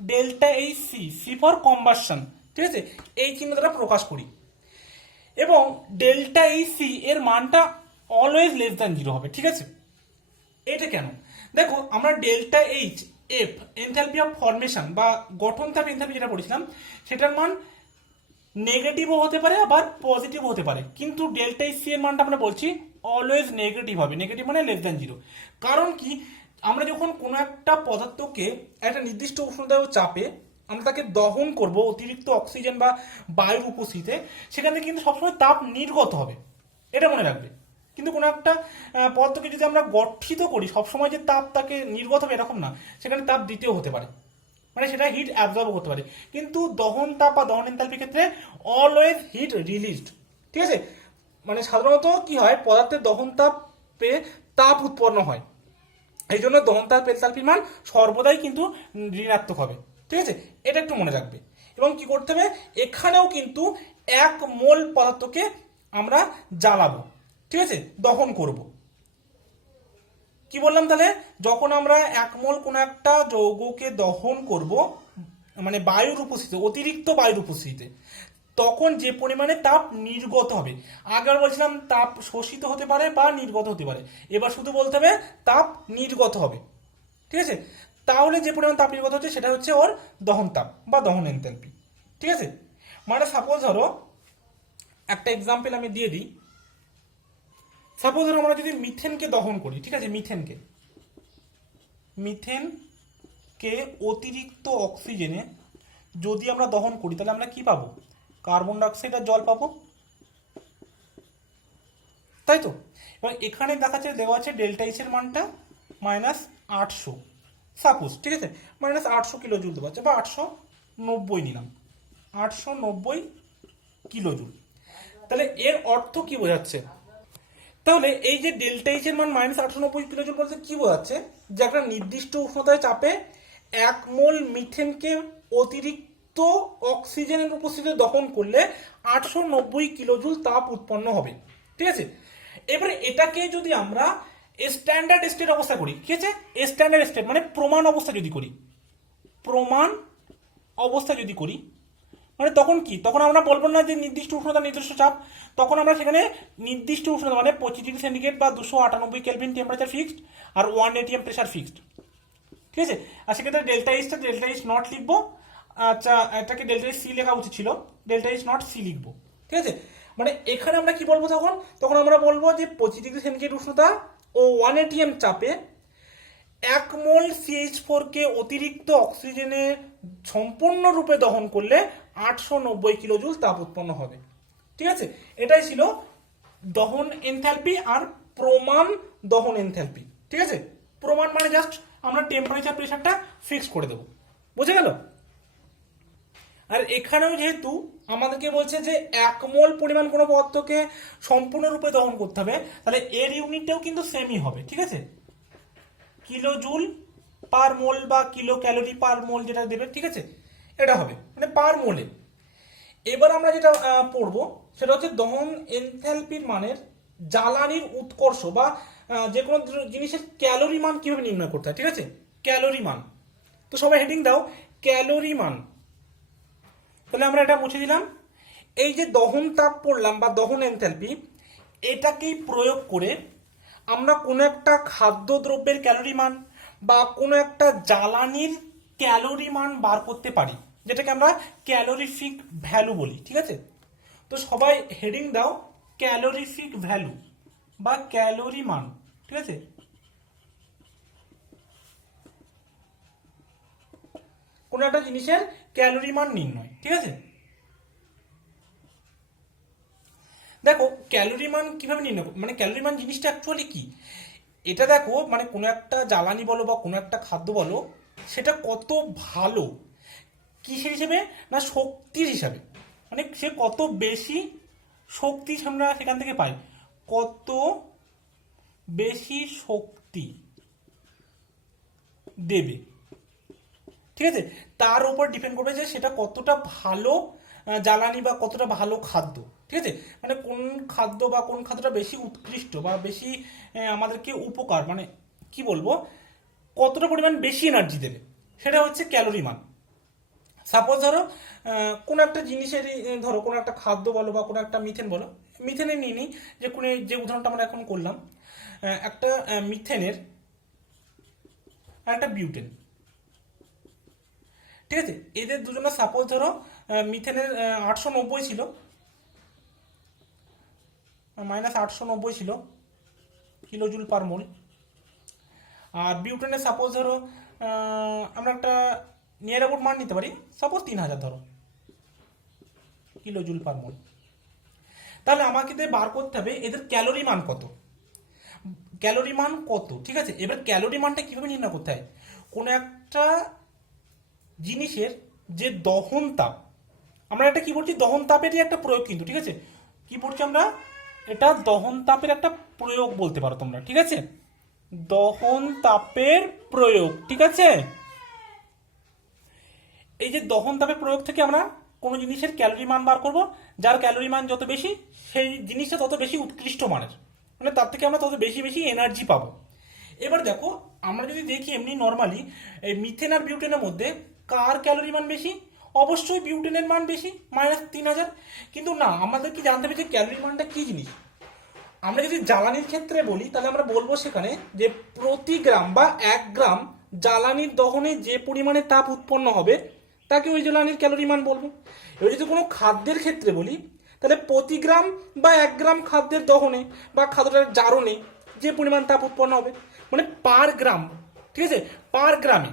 delta H C for combustion, ঠিক আছে, এই চিহ্ন দ্বারা প্রকাশ করি। এবং ডেল্টা এইচ এর মানটা অলওয়েজ লেস দ্যান 0 হবে, ঠিক আছে। এটা কেন, দেখো আমরা delta H F enthalpy of formation বা গঠন তাপ এনথালপি যেটা পড়েছিলাম সেটার মান নেগেটিভও হতে পারে আবার পজিটিভও হতে পারে, কিন্তু ডেল্টা এইচ সি এর মানটা আমরা বলছি অলওয়েজ নেগেটিভ হবে। নেগেটিভ মানে লেস দ্যান জিরো। কারণ কি, আমরা যখন কোনো একটা পদার্থকে একটা নির্দিষ্ট উষ্ণতা ও চাপে আমরা তাকে দহন করব অতিরিক্ত অক্সিজেন বা বায়ুর উপস্থিতিতে, সেখান থেকে কিন্তু সবসময় তাপ নির্গত হবে, এটা মনে রাখবে। কিন্তু কোনো একটা পদার্থকে যদি আমরা গঠিত করি সবসময় যে তাপ তাকে নির্গত হবে এরকম না, সেখানে তাপ দিতেও হতে পারে, মানে সেটা হিট অ্যাবজর্ব করতে পারে। কিন্তু দহন তাপ বা দহন এনথালপির ক্ষেত্রে অলওয়েজ হিট রিলিজড, ঠিক আছে। মানে সাধারণত কি হয়, পদার্থের দহন তাপে তাপ উৎপন্ন হয়, এই জন্য দহন তাপ এনথালপির মান সর্বদাই কিন্তু ঋণাত্মক হবে, ঠিক আছে। এটা একটু মনে রাখবে। এবং কি করতে হবে, এখানেও কিন্তু 1 মোল পদার্থকে আমরা জ্বালাবো, ঠিক আছে, দহন করব। কি বললাম তাহলে, যখন আমরা 1 মোল কোনো একটা যৌগকে দহন করব মানে বায়ুর উপস্থিতিতে, অতিরিক্ত বায়ুর উপস্থিতিতে, তখন যে পরিমাণে তাপ নির্গত হবে, আগের বলছিলাম তাপ শোষিত হতে পারে বা নির্গত হতে পারে, এবার শুধু বলতে হবে তাপ নির্গত হবে, ঠিক আছে। তাহলে যে পরিমাণ তাপ নির্গত হচ্ছে সেটা হচ্ছে ওর দহন তাপ বা দহন এনথালপি, ঠিক আছে। মানে সাপোজ ধরো একটা এক্সাম্পল আমি দিয়ে দিই। সাপোজ ধরো আমরা যদি মিথেনকে দহন করি, ঠিক আছে, মিথেনকে অতিরিক্ত অক্সিজেনে যদি আমরা দহন করি তাহলে আমরা কি পাবো, কার্বন ডাইঅক্সাইড আর জল পাবো, তাই তো। এবং এখানে দেখাচ্ছে দেওয়া আছে ডেল্টা এইচ এর মানটা -800 সাপোজ, ঠিক আছে, -800 কিলো জুল দেওয়া আছে, বা 890 নিলাম, 890 কিলো জুল। তাহলে এর অর্থ কি বোঝাচ্ছে, তাহলে এই যে ডেল্টা এইচ এর মান -890 কিলো জুল বলতে কি বোঝাচ্ছে, যে একটা নির্দিষ্ট উষ্ণতায় চাপে 1 মোল মিথেনকে অতিরিক্ত অক্সিজেনের উপস্থিতিতে দহন করলে 890 কিলো জুল তাপ উৎপন্ন হবে, ঠিক আছে। এবারে এটাকে যদি আমরা স্ট্যান্ডার্ড স্টেট অবস্থা করি, ঠিক আছে, স্ট্যান্ডার্ড স্টেট মানে প্রমাণ অবস্থা যদি করি, প্রমাণ অবস্থা যদি করি, মানে তখন কি, তখন আমরা বলবো না যে নির্দিষ্ট উষ্ণতা নির্দিষ্ট চাপ, তখন আমরা সেখানে নির্দিষ্ট উষ্ণতা মানে 25°C বা 298 কেলভিন টেম্পারেচার ফিক্সড আর 1 atm প্রেসার ফিক্সড, ঠিক আছে। আর সেক্ষেত্রে ডেল্টা এইচ নট লিখবো, আচ্ছা এটাকে ডেল্টা এইচ সি লেখা উচিত ছিল, ডেল্টা এইচ নট সি লিখবো, ঠিক আছে। মানে এখানে আমরা কি বলবো, তখন আমরা বলবো যে 25°C উষ্ণতা ও 1 atm চাপে 1 মোল CH4 কে অতিরিক্ত অক্সিজেনে সম্পূর্ণরূপে দহন করলে 890 কিলো জুল তাপ উৎপন্ন হবে, ঠিক আছে। এটাই ছিল দহন এনথালপি আর প্রমাণ দহন এনথালপি, ঠিক আছে। প্রমাণ মানে জাস্ট আমরা টেম্পারেচার প্রেসারটা ফিক্স করে দেবো, বুঝে গেল। আর এখানেও যেহেতু আমাদেরকে বলছে যে 1 মোল পরিমাণ কোনো পদার্থকে সম্পূর্ণরূপে দহন করতে হবে, তাহলে এর ইউনিটটাও কিন্তু সেমই হবে, ঠিক আছে, কিলো জুল পার মোল বা কিলো ক্যালোরি পার মোল যেটা দেবে, ঠিক আছে, এটা হবে মানে পার মোলে। এবার আমরা যেটা পড়বো সেটা হচ্ছে দহন এনথালপির মানের জ্বালানির উৎকর্ষ বা যে কোনো জিনিসের ক্যালোরি মান কিভাবে নির্ণয় করতে হয়, ঠিক আছে, ক্যালোরি মান। তো সবাই হেডিং দাও ক্যালোরি মান। তাহলে আমরা এটা মুছে দিলাম। এই যে দহন তাপ পড়লাম বা দহন এনথালপি, এটাকেই প্রয়োগ করে আমরা কোনো একটা খাদ্যদ্রব্যের ক্যালোরি মান বা কোনো একটা জ্বালানির ক্যালোরি মান বার করতে পারি, যেটাকে আমরা ক্যালোরিফিক ভ্যালু বলি, ঠিক আছে। তো সবাই হেডিং দাও ক্যালোরিফিক ভ্যালু বা ক্যালোরি মান, ঠিক আছে। কোনো একটা জিনিসের ক্যালোরি মান নির্ণয়, ঠিক আছে। দেখো ক্যালোরি মান কিভাবে নির্ণয়, মানে ক্যালোরি মান জিনিসটা অ্যাকচুয়ালি কি, এটা দেখো মানে কোনো একটা জ্বালানি বলো বা কোনো একটা খাদ্য বলো, সেটা কত ভালো কিসের হিসেবে না শক্তির হিসাবে, মানে সে কত বেশি শক্তি আমরা সেখান থেকে পাই, কত বেশি শক্তি দেবে, ঠিক আছে, তার উপর ডিপেন্ড করবে যে সেটা কতটা ভালো জ্বালানি বা কতটা ভালো খাদ্য, ঠিক আছে। মানে কোন খাদ্য বা কোন খাদ্যটা বেশি উৎকৃষ্ট বা বেশি আমাদেরকে উপকার, মানে কি বলবো, কতটা পরিমাণ বেশি এনার্জি দেবে, সেটা হচ্ছে ক্যালোরি মান। সাপোজ ধরো কোনো একটা জিনিসেরই, ধরো কোনো একটা খাদ্য বলো বা কোনো একটা মিথেন বলো, মিথেনে নিয়ে নিই যে কোনো যে উদাহরণটা আমরা এখন করলাম, একটা মিথেনের আর একটা বিউটেন। ঠিক আছে, এদের দুজনের সাপোজ ধরো মিথেনের 890 ছিল, -890 ছিল কিলোজুল পার মোল। আর বিউটেনের সাপোজ ধরো আমরা একটা নিয়ার অ্যাবাউট মান নিতে পারি, সাপোজ 3000 ধরো কিলোজুল পার মোল। তাহলে আমাকে বার করতে হবে এদের ক্যালোরি মান কত, ক্যালোরি মান কত। ঠিক আছে, এবার ক্যালোরি মানটা কিভাবে নির্ণয় করতে হয়, কোনো একটা জিনিসের যে দহন তাপ, আমরা এটা কি বলছি, দহন তাপেরই একটা প্রয়োগ কিন্তু। ঠিক আছে, কি বলছি আমরা, এটা দহন তাপের একটা প্রয়োগ বলতে পারো তোমরা। ঠিক আছে, দহন তাপের প্রয়োগ। ঠিক আছে, এই যে দহন তাপের প্রয়োগ থেকে আমরা কোনো জিনিসের ক্যালোরি মান বার করব, যার ক্যালোরি মান যত বেশি সেই জিনিসটা তত বেশি উৎকৃষ্ট মানের, মানে তার থেকে আমরা তত বেশি বেশি এনার্জি পাবো। এবার দেখো আমরা যদি দেখি এমনি নর্মালি এই মিথেন আর বিউটেনের মধ্যে কার ক্যালোরি মান বেশি, অবশ্যই বিউটেনের মান বেশি, -3000। কিন্তু না, আমাদের কি জানতে হবে যে ক্যালোরি মানটা কি জিনিস। আমরা যদি জ্বালানির ক্ষেত্রে বলি তাহলে আমরা বলবো সেখানে যে প্রতি গ্রাম বা 1 গ্রাম জ্বালানির দহনে যে পরিমাণে তাপ উৎপন্ন হবে তাকে ওই জ্বালানির ক্যালোরি মান বলবো। এবার যদি কোনো খাদ্যের ক্ষেত্রে বলি তাহলে প্রতি গ্রাম বা 1 গ্রাম খাদ্যের দহনে বা খাদ্যটার জারণে যে পরিমাণ তাপ উৎপন্ন হবে, মানে পার গ্রাম। ঠিক আছে, পার গ্রামে।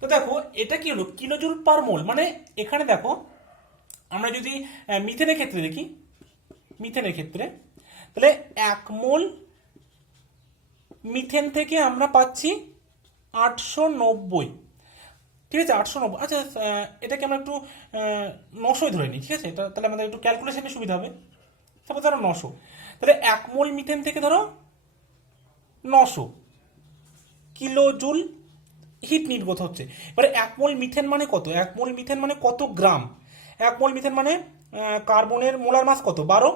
তো দেখো এটা কি হলো, কিলোজুল পার মোল। মানে এখানে দেখো আমরা যদি মিথেনের ক্ষেত্রে দেখি, মিথেনের ক্ষেত্রে তাহলে 1 মোল মিথেন থেকে আমরা পাচ্ছি 890। ঠিক আছে, 890। আচ্ছা, এটাকে আমরা একটু 900 ধরে নিই। ঠিক আছে, এটা তাহলে আমাদের একটু ক্যালকুলেশনে সুবিধা হবে। তারপর ধরো 900, তাহলে 1 মোল মিথেন থেকে ধরো 900 কিলোজুল হিট নির্গত হচ্ছে। এবারে 1 মোল মিথেন মানে কত, 1 মোল মিথেন মানে কত গ্রাম, 1 মোল মিথেন মানে কার্বনের মোলার মাস কত, 12,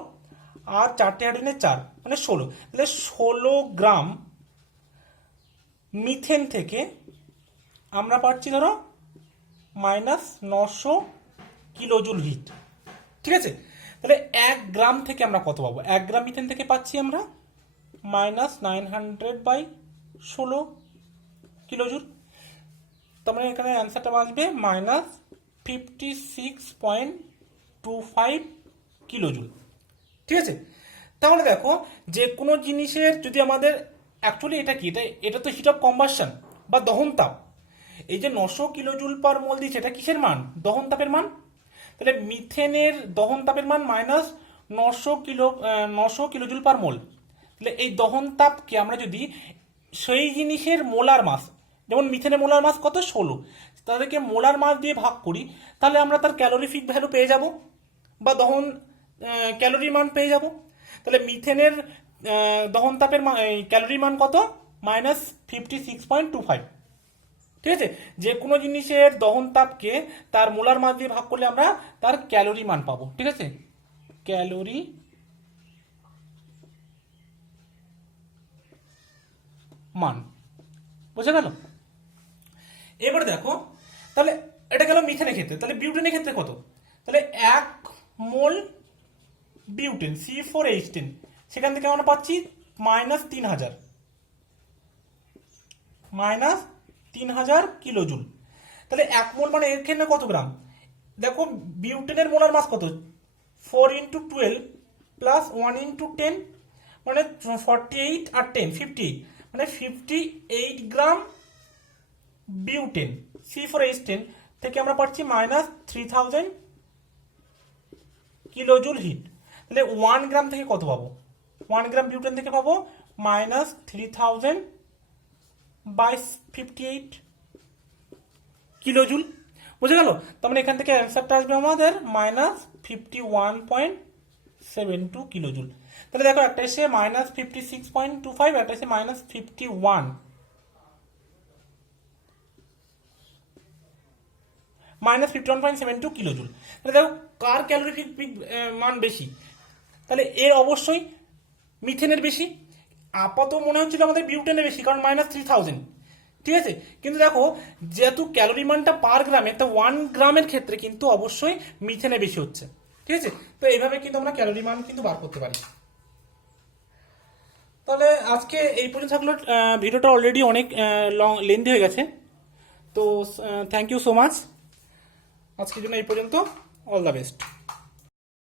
আর 4টে হাইড্রোজেনের 4 মানে 16। তাহলে 16 গ্রাম মিথেন থেকে আমরা পাচ্ছি ধরো -900 কিলোজুল হিট। ঠিক আছে, তাহলে 1 গ্রাম থেকে আমরা কত পাবো, 1 গ্রাম মিথেন থেকে পাচ্ছি আমরা -900/16 কিলোজুল। তার মানে এখানে অ্যান্সারটা আসবে -56.25 কিলোজুল। ঠিক আছে, তাহলে দেখো যে কোনো জিনিসের যদি আমাদের অ্যাকচুয়ালি এটা কি, এটা তো হিট অফ কম্বাসন বা দহন তাপ। এই যে 900 কিলোজুল পার মোল দিচ্ছে, এটা কিসের মান, দহন তাপের মান। তাহলে মিথেনের দহন তাপের মান -900 কিলোজুল পার মোল। তাহলে এই দহন তাপকে আমরা যদি সেই জিনিসের মোলার মাস, যেমন মিথেনের মোলার মাস কত, 16, তাদেরকে মোলার মাস দিয়ে ভাগ করি, তাহলে আমরা তার ক্যালোরিফিক ভ্যালু পেয়ে যাব বা দহন ক্যালোরি মান পেয়ে যাব। তাহলে মিথেনের দহন তাপের ক্যালোরি মান কত, -56.25। ঠিক আছে, যে কোনো জিনিসের দহন তাপকে তার মোলার মাস দিয়ে ভাগ করলে আমরা তার ক্যালোরি মান পাবো। ঠিক আছে, ক্যালোরি মান, বুঝে গেল। এবার দেখো তাহলে এটা গেল মিথেনের ক্ষেত্রে। তাহলে বিউটেনের ক্ষেত্রে কত, তাহলে 1 মোল বিউটেন C4H10 সেখান থেকে আমরা পাচ্ছি -3000 কিলোজুল। তাহলে 1 মোল মানে এর ক্ষেত্রে কত গ্রাম, দেখো বিউটেনের মোলার মাস কত, 4 × 12 প্লাস 1 × 10 মানে 48 আর 10 58, মানে 58 গ্রাম বিউটেন C4H10 থেকে আমরা পাচ্ছি -3000 কিলোজুল হিট। তাহলে 1 গ্রাম থেকে কত পাবো, 1 গ্রাম বিউটেন থেকে পাবো -3000/58 কিলোজুল। বুঝে গেল। তার মানে এখান থেকে অ্যান্সারটা আসবে আমাদের -51.72 কিলোজুল। তাহলে দেখো একটা এসে -56.25, একটা এসে -51, -51.72 কিলোজুল। তাহলে দেখো কার ক্যালোরিফিক মান বেশি, তাহলে এর অবশ্যই মিথেনের বেশি। আপাতত মনে হচ্ছিল আমাদের বিউটেনের বেশি, কারণ -3000। ঠিক আছে, কিন্তু দেখো যেহেতু ক্যালোরি মানটা পার গ্রামে, তো 1 গ্রামের ক্ষেত্রে কিন্তু অবশ্যই মিথেনে বেশি হচ্ছে। ঠিক আছে, তো এইভাবে কিন্তু আমরা ক্যালোরি মান কিন্তু বার করতে পারি। তাহলে আজকে এই পর্যন্ত থাকলো। ভিডিওটা অলরেডি অনেক লেন্থি হয়ে গেছে, তো থ্যাংক ইউ সো মাচ। আজকের জন্য এই পর্যন্ত। All the best.